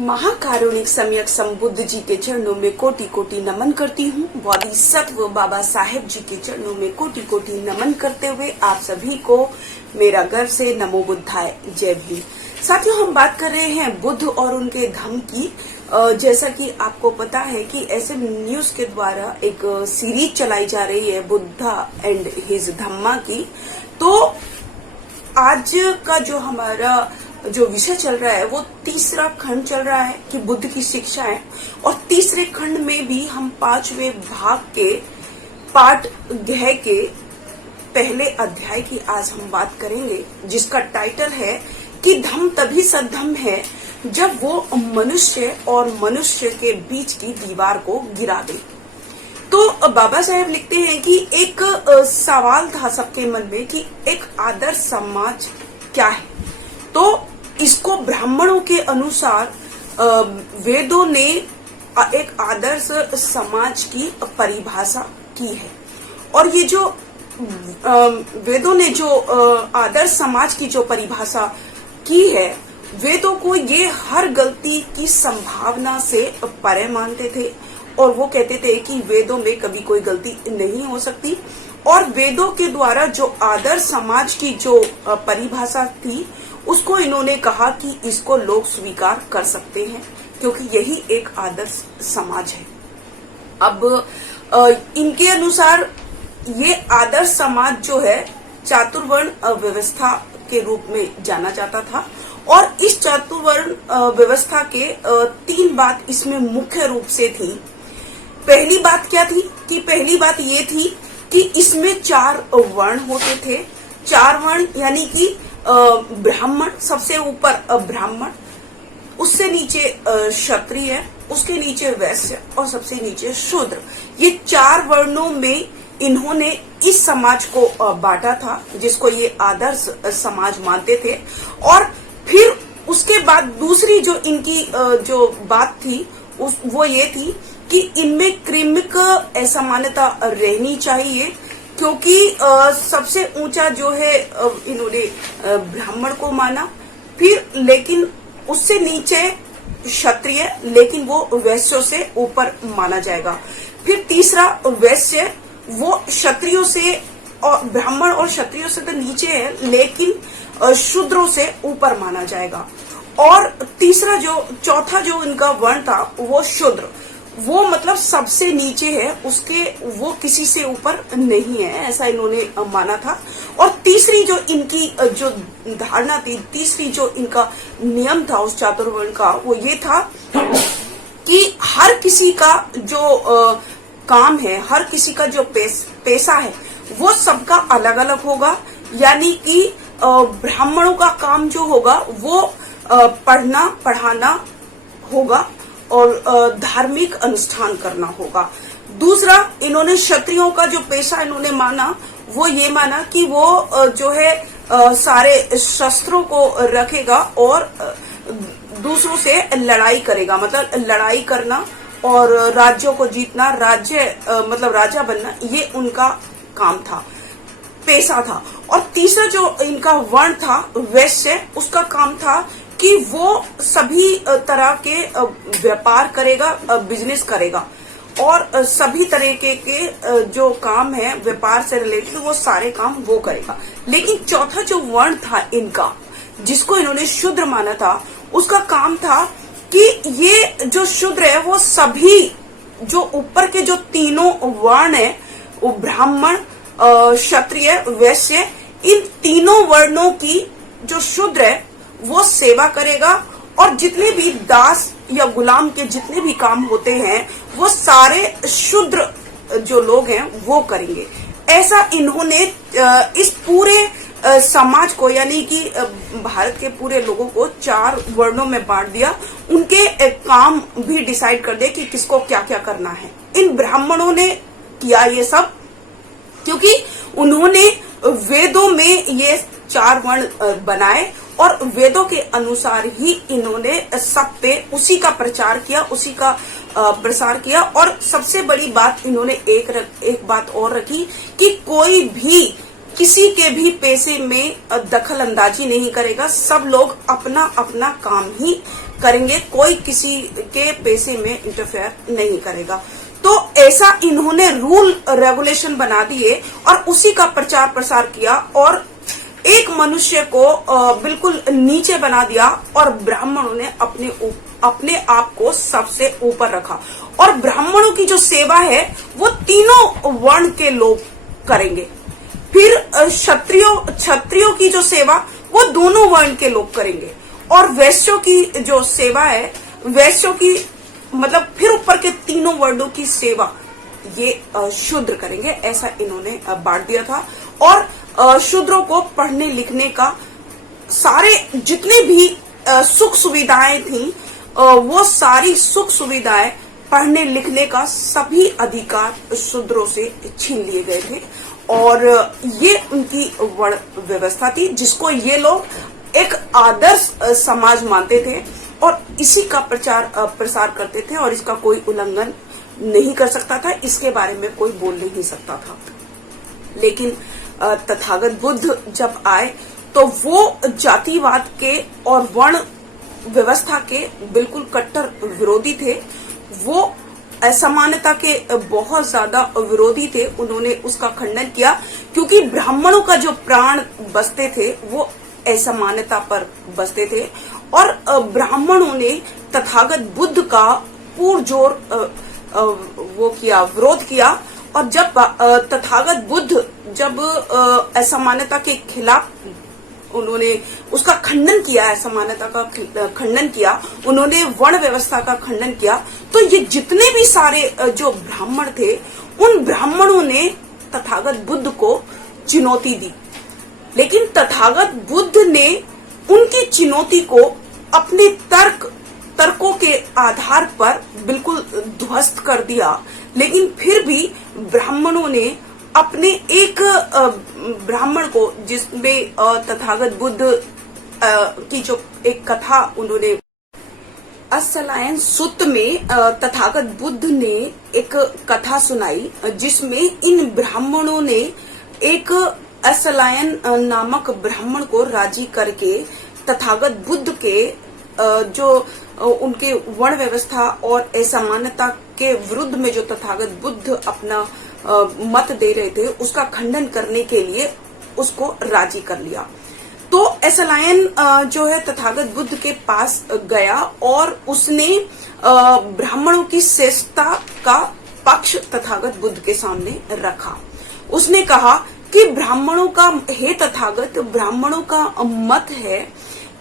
महाकारुणिक सम्यक संबुद्ध जी के चरणों में कोटि कोटि नमन करती हूँ। बोधिसत्व बाबा साहेब जी के चरणों में कोटि कोटि नमन करते हुए आप सभी को मेरा गर्व से नमो बुद्धाय, जय भीम। साथियों, हम बात कर रहे हैं बुद्ध और उनके धम्म की। जैसा कि आपको पता है कि ऐसे न्यूज के द्वारा एक सीरीज चलाई जा रही है बुद्धा एंड हिज धम्मा की। तो आज का जो हमारा जो विषय चल रहा है वो तीसरा खंड चल रहा है कि बुद्ध की शिक्षाएं, और तीसरे खंड में भी हम 5वें भाग के पाठ गह के पहले अध्याय की आज हम बात करेंगे, जिसका टाइटल है कि धम्म तभी सद्धम्म है जब वो मनुष्य और मनुष्य के बीच की दीवार को गिरा दे। तो बाबा साहेब लिखते हैं कि एक सवाल था सबके मन में कि एक आदर्श समाज क्या है। तो इसको ब्राह्मणों के अनुसार वेदों ने एक आदर्श समाज की परिभाषा की है, और ये जो वेदों ने जो आदर्श समाज की जो परिभाषा की है, वेदों को ये हर गलती की संभावना से परे मानते थे, और वो कहते थे कि वेदों में कभी कोई गलती नहीं हो सकती। और वेदों के द्वारा जो आदर्श समाज की जो परिभाषा थी, उसको इन्होंने कहा कि इसको लोग स्वीकार कर सकते हैं, क्योंकि यही एक आदर्श समाज है। अब इनके अनुसार ये आदर्श समाज जो है चातुर्वर्ण व्यवस्था के रूप में जाना जाता था, और इस चातुर्वर्ण व्यवस्था के 3 बात इसमें मुख्य रूप से थी। पहली बात क्या थी कि पहली बात ये थी कि इसमें 4 वर्ण होते थे। 4 वर्ण यानी कि ब्राह्मण, सबसे ऊपर ब्राह्मण, उससे नीचे क्षत्रिय, उसके नीचे वैश्य और सबसे नीचे शूद्र। ये 4 वर्णों में इन्होंने इस समाज को बांटा था, जिसको ये आदर्श समाज मानते थे। और फिर उसके बाद दूसरी जो इनकी जो बात थी वो ये थी कि इनमें क्रमिक असमानता रहनी चाहिए, क्योंकि सबसे ऊंचा जो है इन्होंने ब्राह्मण को माना, फिर लेकिन उससे नीचे क्षत्रिय, लेकिन वो वैश्यों से ऊपर माना जाएगा। फिर तीसरा वैश्य, वो क्षत्रियों से और ब्राह्मण और क्षत्रियों से तो नीचे है, लेकिन शूद्रों से ऊपर माना जाएगा। और तीसरा जो चौथा जो इनका वर्ण था वो शूद्र, वो मतलब सबसे नीचे है, उसके वो किसी से ऊपर नहीं है, ऐसा इन्होंने माना था। और तीसरी जो इनकी जो धारणा थी, तीसरी जो इनका नियम था उस चातुर्वर्ण का, वो ये था कि हर किसी का जो काम है, हर किसी का जो पेशा है, वो सबका अलग अलग होगा। यानी कि ब्राह्मणों का काम जो होगा वो पढ़ना पढ़ाना होगा और धार्मिक अनुष्ठान करना होगा। दूसरा, इन्होंने क्षत्रियों का जो पेशा इन्होंने माना, वो ये माना कि वो जो है सारे शस्त्रों को रखेगा और दूसरों से लड़ाई करेगा, मतलब लड़ाई करना और राज्यों को जीतना, राज्य मतलब राजा बनना, ये उनका काम था, पेशा था। और तीसरा जो इनका वर्ण था वैश्य, उसका काम था कि वो सभी तरह के व्यापार करेगा, बिजनेस करेगा, और सभी तरीके के जो काम है व्यापार से रिलेटेड, वो सारे काम वो करेगा। लेकिन चौथा जो वर्ण था इनका, जिसको इन्होंने शूद्र माना था, उसका काम था कि ये जो शूद्र है वो सभी जो ऊपर के जो तीनों वर्ण है, वो ब्राह्मण, क्षत्रिय, वैश्य, इन तीनों वर्णों की जो शूद्र है वो सेवा करेगा, और जितने भी दास या गुलाम के जितने भी काम होते हैं वो सारे शूद्र जो लोग हैं वो करेंगे। ऐसा इन्होंने इस पूरे समाज को, यानी कि भारत के पूरे लोगों को 4 वर्णों में बांट दिया। उनके काम भी डिसाइड कर दिया कि किसको क्या क्या करना है। इन ब्राह्मणों ने किया ये सब क्योंकि उन्होंने वेदों में ये 4 वर्ण बनाए, और वेदों के अनुसार ही इन्होंने सब पे उसी का प्रचार किया, उसी का प्रसार किया। और सबसे बड़ी बात इन्होंने एक बात और रखी कि कोई भी किसी के भी पैसे में दखल अंदाजी नहीं करेगा। सब लोग अपना अपना काम ही करेंगे, कोई किसी के पैसे में इंटरफेयर नहीं करेगा। तो ऐसा इन्होंने रूल रेगुलेशन बना दिए और उसी का प्रचार प्रसार किया और एक मनुष्य को बिल्कुल नीचे बना दिया और ब्राह्मणों ने अपने आप को सबसे ऊपर रखा। और ब्राह्मणों की जो सेवा है वो तीनों वर्ण के लोग करेंगे। फिर क्षत्रियों की जो सेवा वो दोनों वर्ण के लोग करेंगे। और वैश्यों की जो सेवा है, वैश्यों की मतलब फिर ऊपर के तीनों वर्णों की सेवा ये शूद्र करेंगे। ऐसा इन्होंने बांट दिया था। और शूद्रों को पढ़ने लिखने का सारे जितने भी सुख सुविधाएं थी, वो सारी सुख सुविधाएं, पढ़ने लिखने का सभी अधिकार शूद्रों से छीन लिए गए थे। और ये उनकी वर्ण व्यवस्था थी जिसको ये लोग एक आदर्श समाज मानते थे और इसी का प्रचार प्रसार करते थे और इसका कोई उल्लंघन नहीं कर सकता था, इसके बारे में कोई बोल नहीं सकता था। लेकिन तथागत बुद्ध जब आए तो वो जातिवाद के और वर्ण व्यवस्था के बिल्कुल कट्टर विरोधी थे। वो असमानता के बहुत ज्यादा विरोधी थे। उन्होंने उसका खंडन किया क्योंकि ब्राह्मणों का जो प्राण बसते थे वो असमानता पर बसते थे। और ब्राह्मणों ने तथागत बुद्ध का पुरजोर वो किया, विरोध किया। और जब तथागत बुद्ध जब असमानता के खिलाफ उन्होंने उसका खंडन किया, असमानता का खंडन किया, उन्होंने वर्ण व्यवस्था का खंडन किया, तो ये जितने भी सारे जो ब्राह्मण थे उन ब्राह्मणों ने तथागत बुद्ध को चुनौती दी। लेकिन तथागत बुद्ध ने उनकी चुनौती को अपने तर्कों के आधार पर बिल्कुल ध्वस्त कर दिया। लेकिन फिर भी ब्राह्मणों ने अपने एक ब्राह्मण को, जिसमें तथागत बुद्ध की जो एक कथा उन्होंने असलायन सुत्त में तथागत बुद्ध ने एक कथा सुनाई जिसमें इन ब्राह्मणों ने एक असलायन नामक ब्राह्मण को राजी करके तथागत बुद्ध के जो उनके वर्ण व्यवस्था और असमानता के विरुद्ध में जो तथागत बुद्ध अपना मत दे रहे थे उसका खंडन करने के लिए उसको राजी कर लिया। तो असलायन जो है तथागत बुद्ध के पास गया और उसने ब्राह्मणों की श्रेष्ठता का पक्ष तथागत बुद्ध के सामने रखा। उसने कहा कि ब्राह्मणों का, हे तथागत, ब्राह्मणों का मत है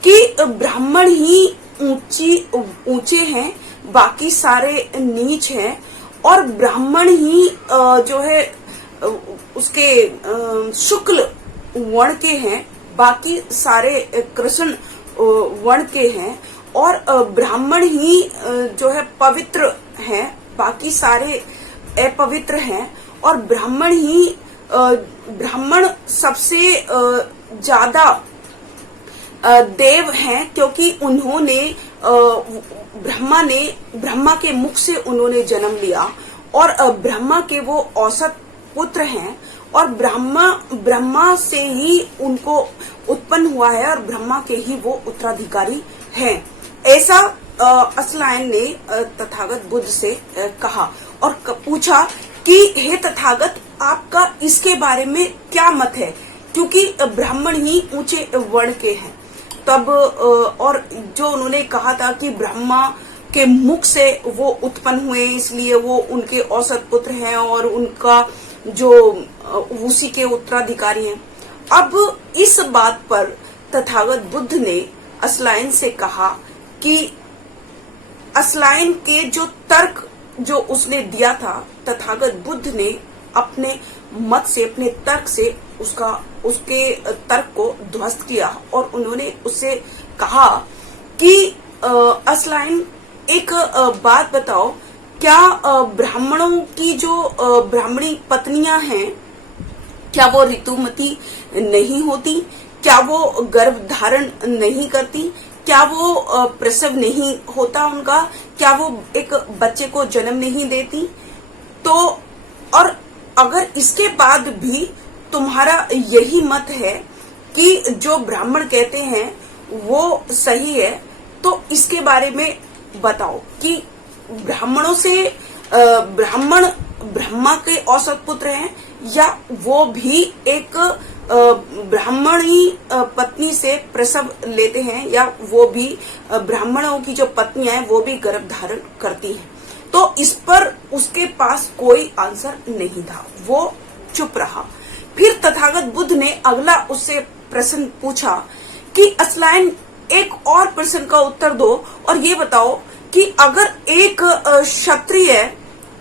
कि ब्राह्मण ही ऊंचे हैं, बाकी सारे नीच हैं, और ब्राह्मण ही जो है उसके शुक्ल वर्ण के हैं, बाकी सारे कृष्ण वर्ण के हैं, और ब्राह्मण ही जो है पवित्र हैं, बाकी सारे अपवित्र हैं, और ब्राह्मण सबसे ज्यादा देव हैं क्योंकि उन्होंने ब्रह्मा के मुख से उन्होंने जन्म लिया और ब्रह्मा के वो औसत पुत्र हैं और ब्रह्मा से ही उनको उत्पन्न हुआ है और ब्रह्मा के ही वो उत्तराधिकारी हैं। ऐसा असलायन ने तथागत बुद्ध से कहा और पूछा कि हे तथागत, आपका इसके बारे में क्या मत है, क्योंकि ब्राह्मण ही ऊंचे वर्ण के हैं। तब और जो उन्होंने कहा था कि ब्रह्मा के मुख से वो उत्पन्न हुए इसलिए वो उनके औसत पुत्र हैं और उनका जो उसी के उत्तराधिकारी हैं। अब इस बात पर तथागत बुद्ध ने असलायन से कहा कि असलायन के जो तर्क जो उसने दिया था, तथागत बुद्ध ने अपने मत से, अपने तर्क से उसके तर्क को ध्वस्त किया और उन्होंने उससे कहा कि असलायन, एक बात बताओ, क्या ब्राह्मणों की जो ब्राह्मणी पत्नियां हैं, क्या वो ऋतुमती नहीं होती? क्या वो गर्भ धारण नहीं करती? क्या वो प्रसव नहीं होता उनका? क्या वो एक बच्चे को जन्म नहीं देती? तो और अगर इसके बाद भी तुम्हारा यही मत है कि जो ब्राह्मण कहते हैं वो सही है, तो इसके बारे में बताओ कि ब्राह्मणों से ब्राह्मण ब्रह्मा के औसत पुत्र हैं या वो भी एक ब्राह्मणी पत्नी से प्रसव लेते हैं, या वो भी ब्राह्मणों की जो पत्नियां हैं वो भी गर्भ धारण करती हैं। तो इस पर उसके पास कोई आंसर नहीं था, वो चुप रहा। फिर तथागत बुद्ध ने अगला उससे प्रश्न पूछा कि असलायन एक और प्रश्न का उत्तर दो और ये बताओ कि अगर एक क्षत्रिय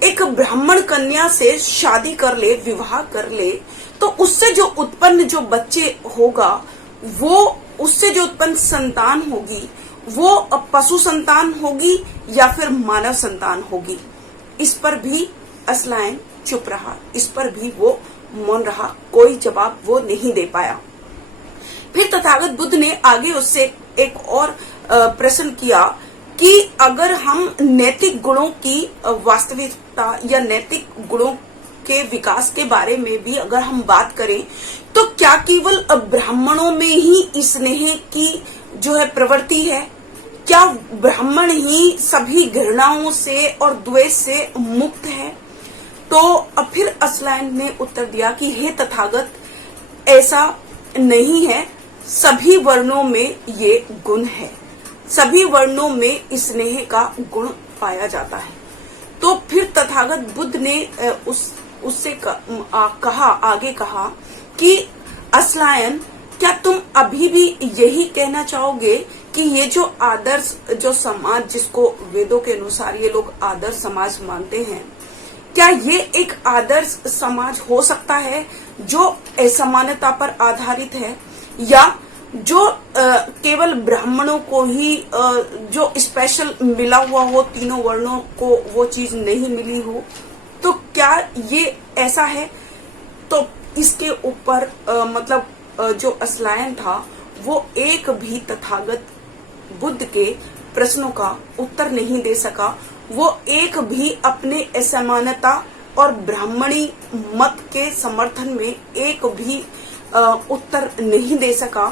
एक ब्राह्मण कन्या से शादी कर ले, विवाह कर ले, तो उससे जो उत्पन्न जो बच्चे होगा, वो उससे जो उत्पन्न संतान होगी वो पशु संतान होगी या फिर मानव संतान होगी। इस पर भी असलायन चुप रहा, इस पर भी वो मौन रहा, कोई जवाब वो नहीं दे पाया। फिर तथागत बुद्ध ने आगे उससे एक और प्रश्न किया कि अगर हम नैतिक गुणों की वास्तविकता या नैतिक गुणों के विकास के बारे में भी अगर हम बात करें, तो क्या केवल ब्राह्मणों में ही स्नेह की जो है प्रवृत्ति है? क्या ब्राह्मण ही सभी घृणाओं से और द्वेष से मुक्त है? तो फिर असलायन ने उत्तर दिया कि हे तथागत, ऐसा नहीं है, सभी वर्णों में ये गुण है, सभी वर्णों में स्नेह का गुण पाया जाता है। तो फिर तथागत बुद्ध ने उससे आगे कहा कि असलायन, क्या तुम अभी भी यही कहना चाहोगे कि ये जो आदर्श जो समाज जिसको वेदों के अनुसार ये लोग आदर्श समाज मानते हैं, क्या ये एक आदर्श समाज हो सकता है जो असमानता पर आधारित है, या जो केवल ब्राह्मणों को ही जो स्पेशल मिला हुआ हो, तीनों वर्णों को वो चीज नहीं मिली हो? तो क्या ये ऐसा है? तो इसके ऊपर जो असलायन था वो एक भी तथागत बुद्ध के प्रश्नों का उत्तर नहीं दे सका। वो एक भी अपने असमानता और ब्राह्मणी मत के समर्थन में एक भी उत्तर नहीं दे सका,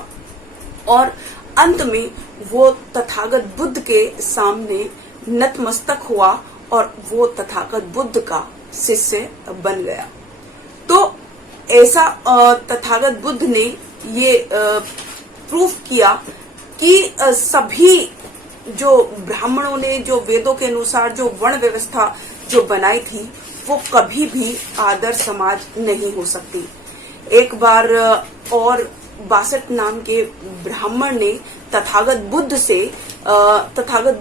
और अंत में वो तथागत बुद्ध के सामने नतमस्तक हुआ और वो तथागत बुद्ध का शिष्य बन गया। तो ऐसा तथागत बुद्ध ने ये प्रूफ किया कि सभी जो ब्राह्मणों ने जो वेदों के अनुसार जो वर्ण व्यवस्था जो बनाई थी वो कभी भी आदर्श समाज नहीं हो सकती। एक बार और 62 नाम के ब्राह्मण ने तथागत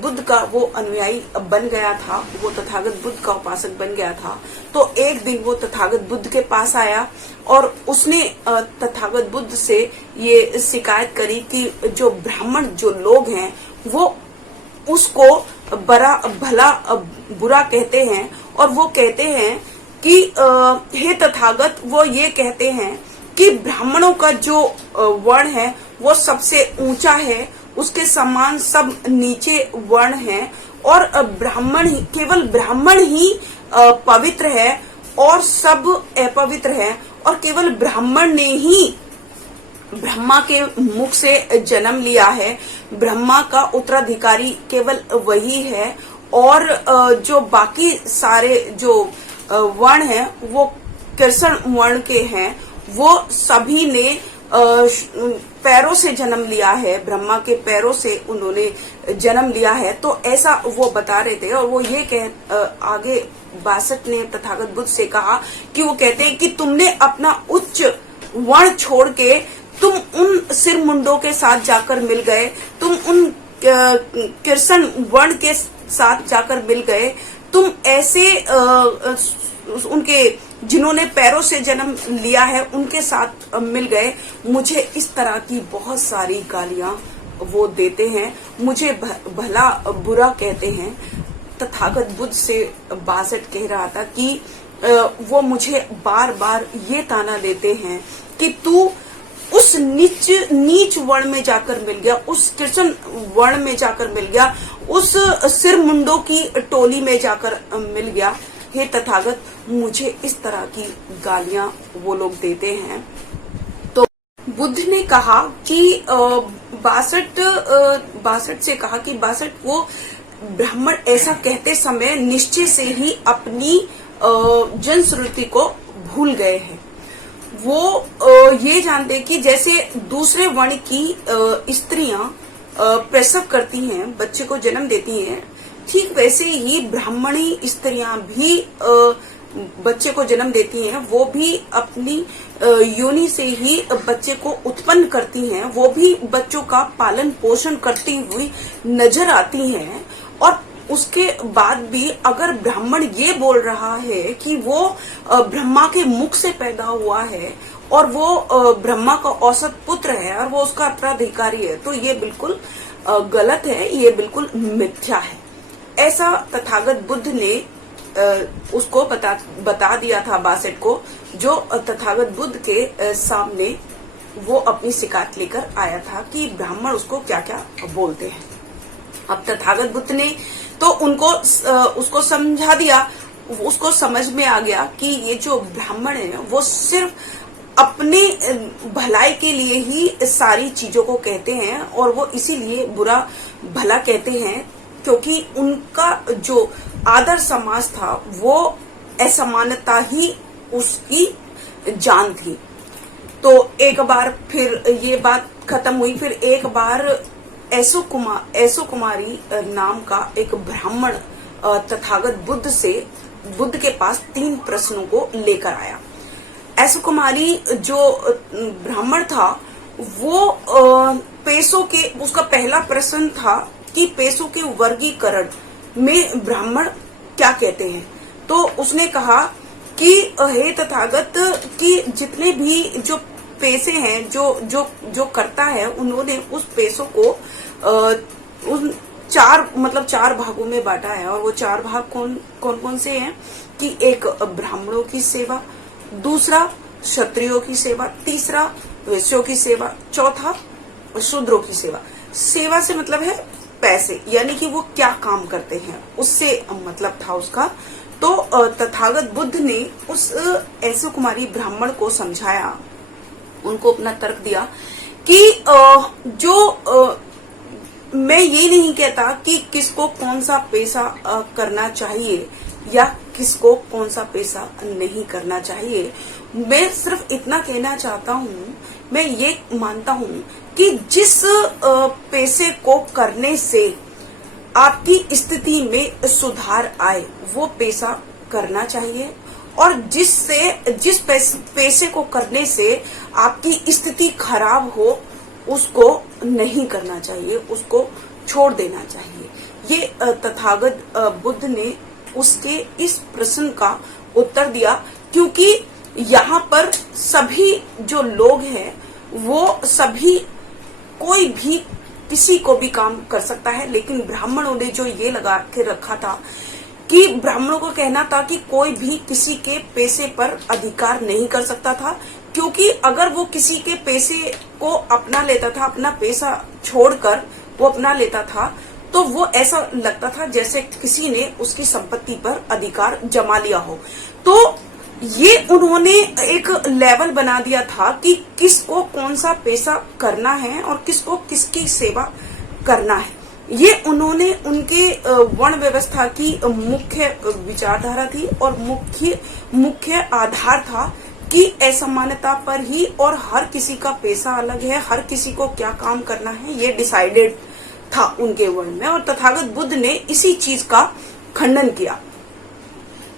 बुद्ध का वो अनुयायी बन गया था, वो तथागत बुद्ध का उपासक बन गया था। तो एक दिन वो तथागत बुद्ध के पास आया और उसने तथागत बुद्ध से ये शिकायत करी कि जो ब्राह्मण जो लोग हैं वो उसको भला बुरा कहते हैं, और वो कहते हैं कि हे तथागत, वो ये कहते हैं कि ब्राह्मणों का जो वर्ण है वो सबसे ऊंचा है, उसके समान सब नीचे वर्ण हैं, और केवल ब्राह्मण ही पवित्र है और सब अपवित्र है, और केवल ब्राह्मण ने ही ब्रह्मा के मुख से जन्म लिया है, ब्रह्मा का उत्तराधिकारी केवल वही है, और जो बाकी सारे जो वर्ण हैं वो कृष्ण वर्ण के हैं, वो सभी ने पैरों से जन्म लिया है, ब्रह्मा के पैरों से उन्होंने जन्म लिया है। तो ऐसा वो बता रहे थे, और वो ये आगे 62 ने तथागत बुद्ध से कहा कि वो कहते हैं कि तुमने अपना उच्च वर्ण छोड़ के तुम उन सिर मुंडों के साथ जाकर मिल गए, तुम उन कृष्ण वर्ण के साथ जाकर मिल गए, तुम ऐसे उनके जिन्होंने पैरों से जन्म लिया है उनके साथ मिल गए। मुझे इस तरह की बहुत सारी गालियां वो देते हैं, मुझे भला बुरा कहते हैं। तथागत बुद्ध से 62 कह रहा था कि वो मुझे बार बार ये ताना देते हैं कि तू उस नीच वर्ण में जाकर मिल गया, उस कृष्ण वर्ण में जाकर मिल गया, उस सिर मुंडों की टोली में जाकर मिल गया। हे तथागत, मुझे इस तरह की गालियां वो लोग देते हैं। तो बुद्ध ने कहा कि 62 से कहा कि 62 वो ब्राह्मण ऐसा कहते समय निश्चय से ही अपनी जनश्रुति को भूल गए हैं। वो ये जानते कि जैसे दूसरे वर्ण की स्त्रियां प्रसव करती हैं, बच्चे को जन्म देती हैं, ठीक वैसे ही ब्राह्मणी स्त्रियां भी बच्चे को जन्म देती हैं। वो भी अपनी योनि से ही बच्चे को उत्पन्न करती हैं, वो भी बच्चों का पालन पोषण करती हुई नजर आती हैं। और उसके बाद भी अगर ब्राह्मण ये बोल रहा है कि वो ब्रह्मा के मुख से पैदा हुआ है और वो ब्रह्मा का औसत पुत्र है और वो उसका उत्तराधिकारी है, तो ये बिल्कुल गलत है, ये बिल्कुल मिथ्या है। ऐसा तथागत बुद्ध ने उसको बता दिया था 62 को, जो तथागत बुद्ध के सामने वो अपनी शिकायत लेकर आया था कि ब्राह्मण उसको क्या क्या बोलते हैं। अब तथागत बुद्ध ने तो उसको समझा दिया, उसको समझ में आ गया कि ये जो ब्राह्मण है वो सिर्फ अपने भलाई के लिए ही सारी चीजों को कहते हैं और वो इसीलिए बुरा भला कहते हैं क्योंकि उनका जो आदर समाज था वो असमानता ही उसकी जान थी। तो एक बार फिर ये बात खत्म हुई। फिर एक बार ऐसो कुमारी नाम का एक ब्राह्मण तथागत बुद्ध के पास 3 प्रश्नों को लेकर आया। ऐसो कुमारी जो ब्राह्मण था वो पैसों के, उसका पहला प्रश्न था कि पैसों के वर्गीकरण में ब्राह्मण क्या कहते हैं। तो उसने कहा कि हे तथागत कि जितने भी जो पैसे हैं जो करता है, उन्होंने उस पैसों को उन 4 भागों में बांटा है। और वो 4 भाग कौन से हैं कि एक ब्राह्मणों की सेवा, दूसरा क्षत्रियों की सेवा, तीसरा वैश्यों की सेवा, चौथा शूद्रों की सेवा। सेवा से मतलब है पैसे, यानी कि वो क्या काम करते हैं उससे मतलब था उसका। तो तथागत बुद्ध ने उस ऐसो कुमारी ब्राह्मण को समझाया, उनको अपना तर्क दिया कि मैं ये नहीं कहता कि किसको कौन सा पैसा करना चाहिए या किसको कौन सा पैसा नहीं करना चाहिए। मैं सिर्फ इतना कहना चाहता हूँ, मैं ये मानता हूँ कि जिस पैसे को करने से आपकी स्थिति में सुधार आए वो पैसा करना चाहिए, और जिस पैसे को करने से आपकी स्थिति खराब हो उसको नहीं करना चाहिए, उसको छोड़ देना चाहिए। ये तथागत बुद्ध ने उसके इस प्रश्न का उत्तर दिया, क्योंकि यहाँ पर सभी जो लोग हैं वो सभी, कोई भी किसी को भी काम कर सकता है, लेकिन ब्राह्मणों ने जो ये लगा के रखा था कि ब्राह्मणों को कहना था कि कोई भी किसी के पैसे पर अधिकार नहीं कर सकता था, क्योंकि अगर वो किसी के पैसे को अपना लेता था, अपना पैसा छोड़कर वो अपना लेता था, तो वो ऐसा लगता था जैसे किसी ने उसकी संपत्ति पर अधिकार जमा लिया हो। तो ये उन्होंने एक लेवल बना दिया था कि किसको कौन सा पैसा करना है और किसको किसकी सेवा करना है। ये उन्होंने उनके वर्ण व्यवस्था की मुख्य विचारधारा थी और मुख्य आधार था कि असमानता पर ही, और हर किसी का पैसा अलग है, हर किसी को क्या काम करना है ये डिसाइडेड था उनके वर्ण में। और तथागत बुद्ध ने इसी चीज का खंडन किया।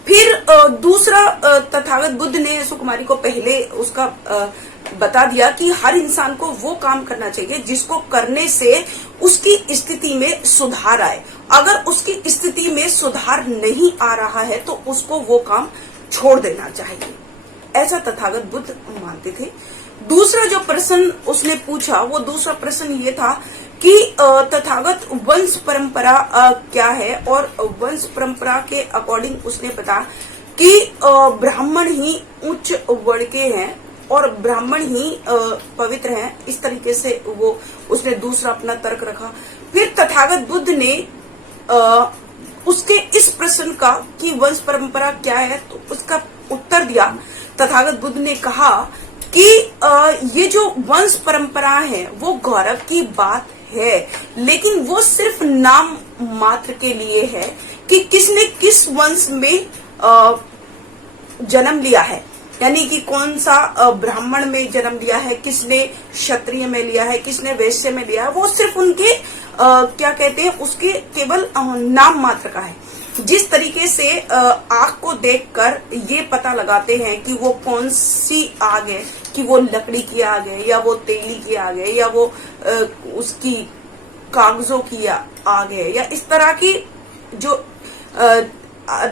फिर दूसरा, तथागत बुद्ध ने ऐसो कुमारी को पहले उसका बता दिया कि हर इंसान को वो काम करना चाहिए जिसको करने से उसकी स्थिति में सुधार आए। अगर उसकी स्थिति में सुधार नहीं आ रहा है तो उसको वो काम छोड़ देना चाहिए, ऐसा तथागत बुद्ध मानते थे। दूसरा जो प्रश्न उसने पूछा, वो दूसरा प्रश्न ये था कि तथागत वंश परंपरा क्या है, और वंश परंपरा के अकॉर्डिंग उसने बताया कि ब्राह्मण ही उच्च वर्ण के हैं और ब्राह्मण ही पवित्र हैं। इस तरीके से वो उसने दूसरा अपना तर्क रखा। फिर तथागत बुद्ध ने उसके इस प्रश्न का कि वंश परंपरा क्या है, तो उसका उत्तर दिया। तथागत बुद्ध ने कहा कि ये जो वंश परंपरा है वो गौरव की बात है, लेकिन वो सिर्फ नाम मात्र के लिए है कि किसने किस वंश में जन्म लिया है, यानी कि कौन सा ब्राह्मण में जन्म लिया है, किसने क्षत्रिय में लिया है, किसने वैश्य में लिया है, वो सिर्फ उनके क्या कहते हैं उसके केवल नाम मात्र का है। जिस तरीके से आग को देखकर ये पता लगाते हैं कि वो कौन सी आग है, कि वो लकड़ी की आग है या वो तेली की आग है या वो उसकी कागजों की आग है, या इस तरह की जो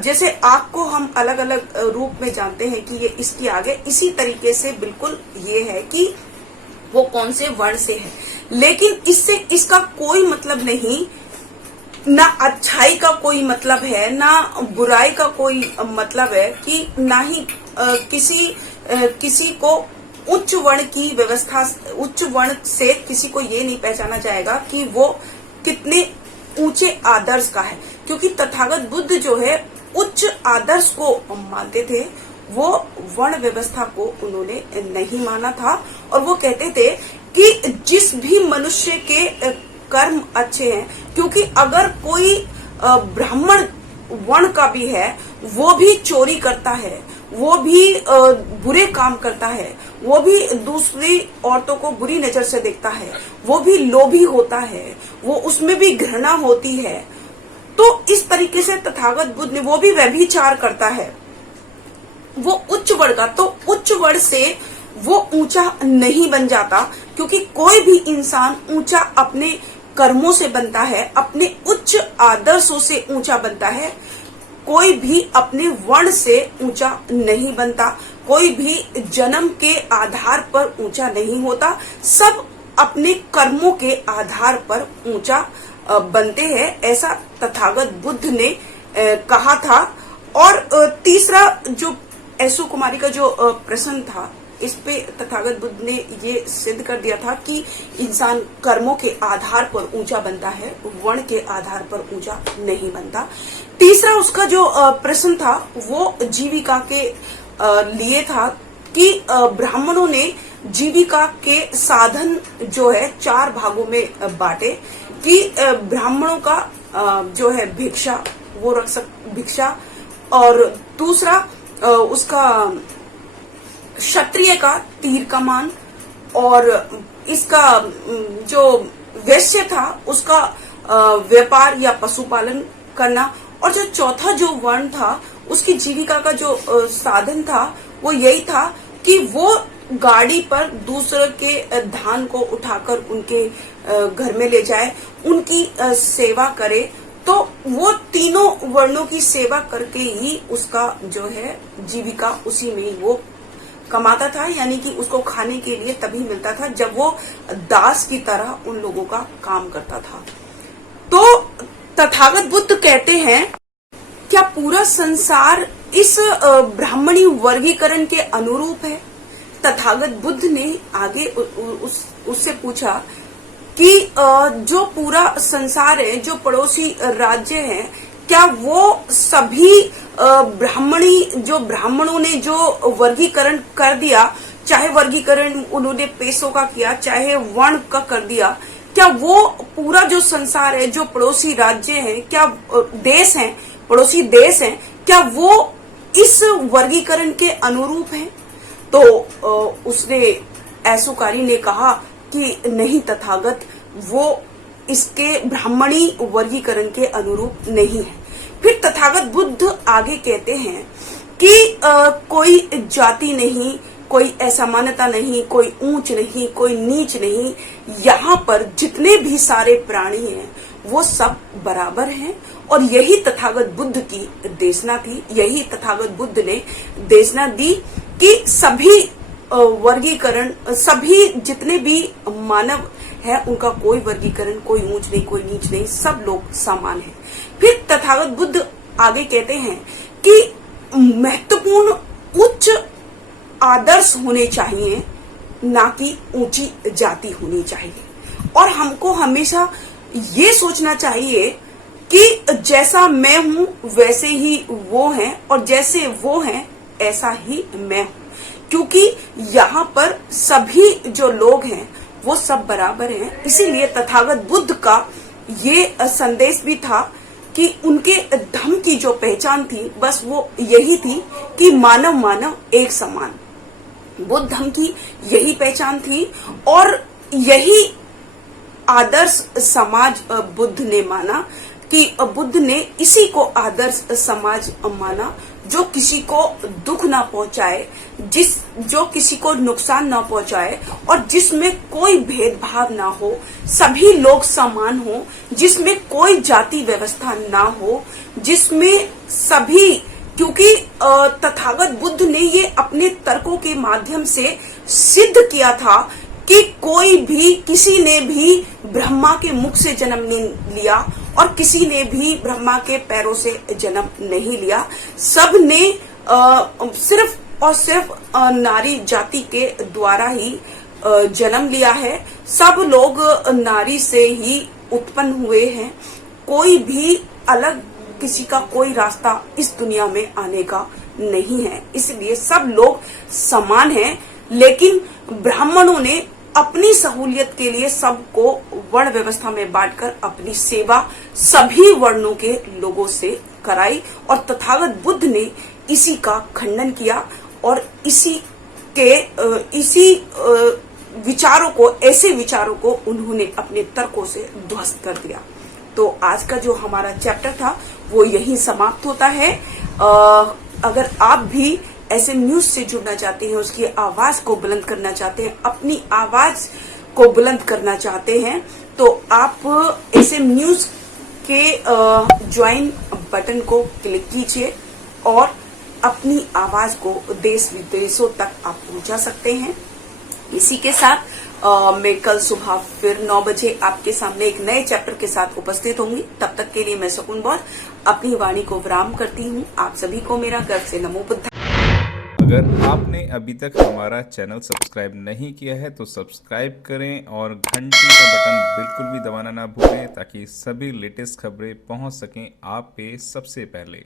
जैसे आग को हम अलग अलग रूप में जानते हैं कि ये इसकी आग है, इसी तरीके से बिल्कुल ये है कि वो कौन से वर्ण से है। लेकिन इससे इसका कोई मतलब नहीं, ना अच्छाई का कोई मतलब है, ना बुराई का कोई मतलब है, कि ना ही किसी को उच्च वर्ण की व्यवस्था, उच्च वर्ण से किसी को ये नहीं पहचाना जाएगा कि वो कितने ऊंचे आदर्श का है, क्योंकि तथागत बुद्ध जो है उच्च आदर्श को मानते थे, वो वर्ण व्यवस्था को उन्होंने नहीं माना था। और वो कहते थे कि जिस भी मनुष्य के कर्म अच्छे हैं, क्योंकि अगर कोई ब्राह्मण वर्ण का भी है, वो भी चोरी करता है, वो भी बुरे काम करता है, वो भी दूसरी औरतों को बुरी नजर से देखता है, वो भी लोभी होता है, वो उसमें भी घृणा होती है, तो इस तरीके से तथागत बुद्ध ने, वो भी व्यभिचार करता है, वो उच्च वर्ण का, तो उच्च वर्ण से वो ऊंचा नहीं बन जाता, क्योंकि कोई भी इंसान ऊंचा अपने कर्मों से बनता है, अपने उच्च आदर्शों से ऊंचा बनता है। कोई भी अपने वर्ण से ऊंचा नहीं बनता, कोई भी जन्म के आधार पर ऊंचा नहीं होता, सब अपने कर्मों के आधार पर ऊंचा बनते हैं, ऐसा तथागत बुद्ध ने कहा था। और तीसरा जो ऐसो कुमारी का जो प्रश्न था, इस पे तथागत बुद्ध ने ये सिद्ध कर दिया था कि इंसान कर्मों के आधार पर ऊंचा बनता है, वर्ण के आधार पर ऊंचा नहीं बनता। तीसरा उसका जो प्रश्न था वो जीविका के लिए था कि ब्राह्मणों ने जीविका के साधन जो है 4 भागों में बांटे, कि ब्राह्मणों का जो है भिक्षा, वो भिक्षा, और दूसरा उसका क्षत्रिय का तीर कमान, और इसका जो वैश्य था उसका व्यापार या पशुपालन करना, और जो चौथा जो वर्ण था उसकी जीविका का जो साधन था वो यही था कि वो गाड़ी पर दूसरे के धान को उठाकर उनके घर में ले जाए, उनकी सेवा करे। तो वो तीनों वर्णों की सेवा करके ही उसका जो है जीविका, उसी में ही वो कमाता था, यानी कि उसको खाने के लिए तभी मिलता था जब वो दास की तरह उन लोगों का काम करता था। तो तथागत बुद्ध कहते हैं, क्या पूरा संसार इस ब्राह्मणी वर्गीकरण के अनुरूप है? तथागत बुद्ध ने आगे उससे पूछा कि जो पूरा संसार है, जो पड़ोसी राज्य हैं, क्या वो सभी जो ब्राह्मणों ने जो वर्गीकरण कर दिया, चाहे वर्गीकरण उन्होंने पेशों का किया, चाहे वर्ण का कर दिया, क्या वो पूरा जो संसार है, जो पड़ोसी राज्य हैं, क्या देश हैं, पड़ोसी देश हैं, क्या वो इस वर्गीकरण के अनुरूप हैं? तो उसने ऐसोकारी ने कहा कि नहीं तथागत, वो इसके ब्राह्मणी वर्गीकरण के अनुरूप नहीं है। फिर तथागत बुद्ध आगे कहते हैं कि कोई जाति नहीं, कोई असमानता नहीं, कोई ऊंच नहीं, कोई नीच नहीं, यहाँ पर जितने भी सारे प्राणी हैं वो सब बराबर हैं। और यही तथागत बुद्ध की देशना थी, यही तथागत बुद्ध ने देशना दी कि सभी वर्गीकरण, सभी जितने भी मानव है उनका कोई वर्गीकरण, कोई ऊंच नहीं, कोई नीच नहीं, सब लोग समान हैं। फिर तथागत बुद्ध आगे कहते हैं कि महत्वपूर्ण उच्च आदर्श होने चाहिए, ना कि ऊंची जाति होनी चाहिए। और हमको हमेशा ये सोचना चाहिए कि जैसा मैं हूं वैसे ही वो हैं और जैसे वो हैं ऐसा ही मैं हूं, क्योंकि यहाँ पर सभी जो लोग हैं वो सब बराबर हैं। इसीलिए तथागत बुद्ध का ये संदेश भी था कि उनके धम्म की जो पहचान थी बस वो यही थी कि मानव मानव एक समान। बुद्ध धम्म की यही पहचान थी और यही आदर्श समाज बुद्ध ने माना कि बुद्ध ने इसी को आदर्श समाज माना, जो किसी को दुख ना पहुंचाए, जो किसी को नुकसान ना पहुंचाए और जिसमें कोई भेदभाव ना हो, सभी लोग समान हो, जिसमें कोई जाति व्यवस्था ना हो, जिसमें सभी, क्योंकि तथागत बुद्ध ने ये अपने तर्कों के माध्यम से सिद्ध किया था कि कोई भी, किसी ने भी ब्रह्मा के मुख से जन्म नहीं लिया और किसी ने भी ब्रह्मा के पैरों से जन्म नहीं लिया। सब ने सिर्फ और सिर्फ नारी जाति के द्वारा ही जन्म लिया है। सब लोग नारी से ही उत्पन्न हुए हैं। कोई भी अलग, किसी का कोई रास्ता इस दुनिया में आने का नहीं है। इसलिए सब लोग समान हैं, लेकिन ब्राह्मणों ने अपनी सहूलियत के लिए सबको वर्ण व्यवस्था में बांटकर अपनी सेवा सभी वर्णों के लोगों से कराई और तथागत बुद्ध ने इसी का खंडन किया और इसी विचारों को, ऐसे विचारों को उन्होंने अपने तर्कों से ध्वस्त कर दिया। तो आज का जो हमारा चैप्टर था वो यहीं समाप्त होता है। अगर आप भी ऐसे न्यूज से जुड़ना चाहते हैं, उसकी आवाज को बुलंद करना चाहते हैं, अपनी आवाज को बुलंद करना चाहते हैं, तो आप ऐसे न्यूज के ज्वाइन बटन को क्लिक कीजिए और अपनी आवाज को देश विदेशों तक आप पहुंचा सकते हैं। इसी के साथ मैं कल सुबह फिर 9 बजे आपके सामने एक नए चैप्टर के साथ उपस्थित होंगी। तब तक के लिए मैं सुकून बौर अपनी वाणी को विराम करती हूँ। आप सभी को मेरा गर्व से नमो बुद्ध। अगर आपने अभी तक हमारा चैनल सब्सक्राइब नहीं किया है तो सब्सक्राइब करें और घंटी का बटन बिल्कुल भी दबाना ना भूलें, ताकि सभी लेटेस्ट खबरें पहुंच सकें आप पे सबसे पहले।